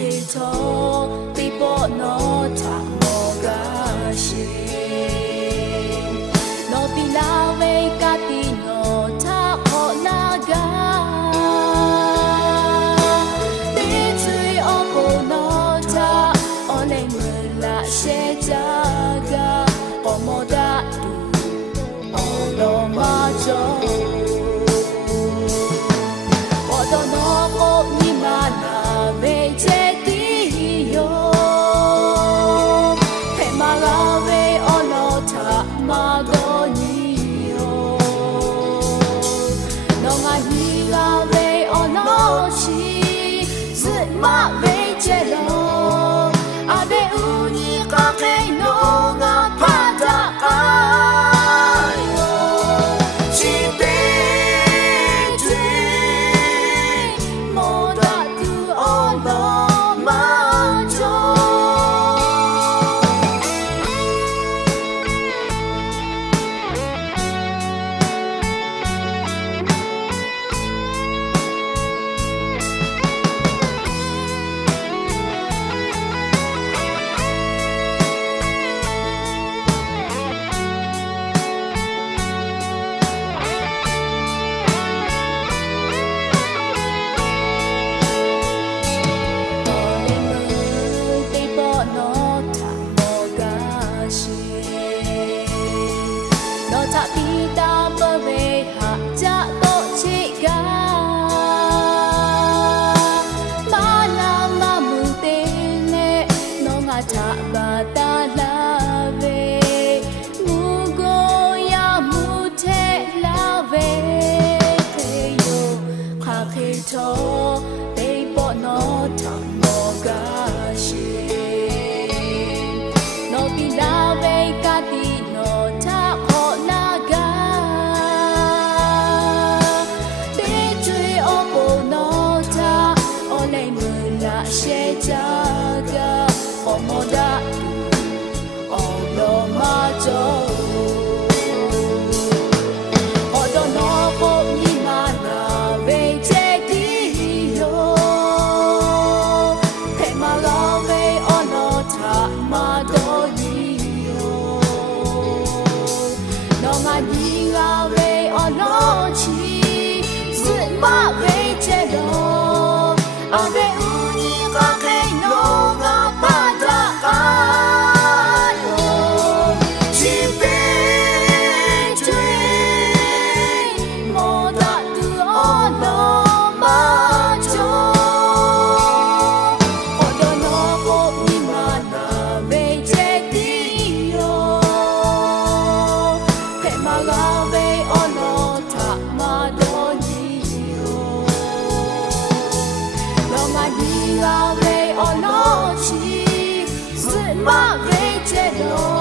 kakito pipo no tamogashi no pilawe katino tako naga bitui opo no ta ole mula shejaga omodatu olo majo odo no mo ni mana veje dio he magawe ono ta magonio no nga higawe ono shi zma veje lo abe uni ka kai no nga pata ayo chipe shejaga omodatu olo majo odo no mo ni mana veje dio he magawe ono ta madonio no nga higawe ono chi zma veje lo abe uni ka kai no nga pata ayo chipe tui moda tu ono majo odo no mo ni mana veje dio he magawe ono ta madonio higawe ono chi zma veje lo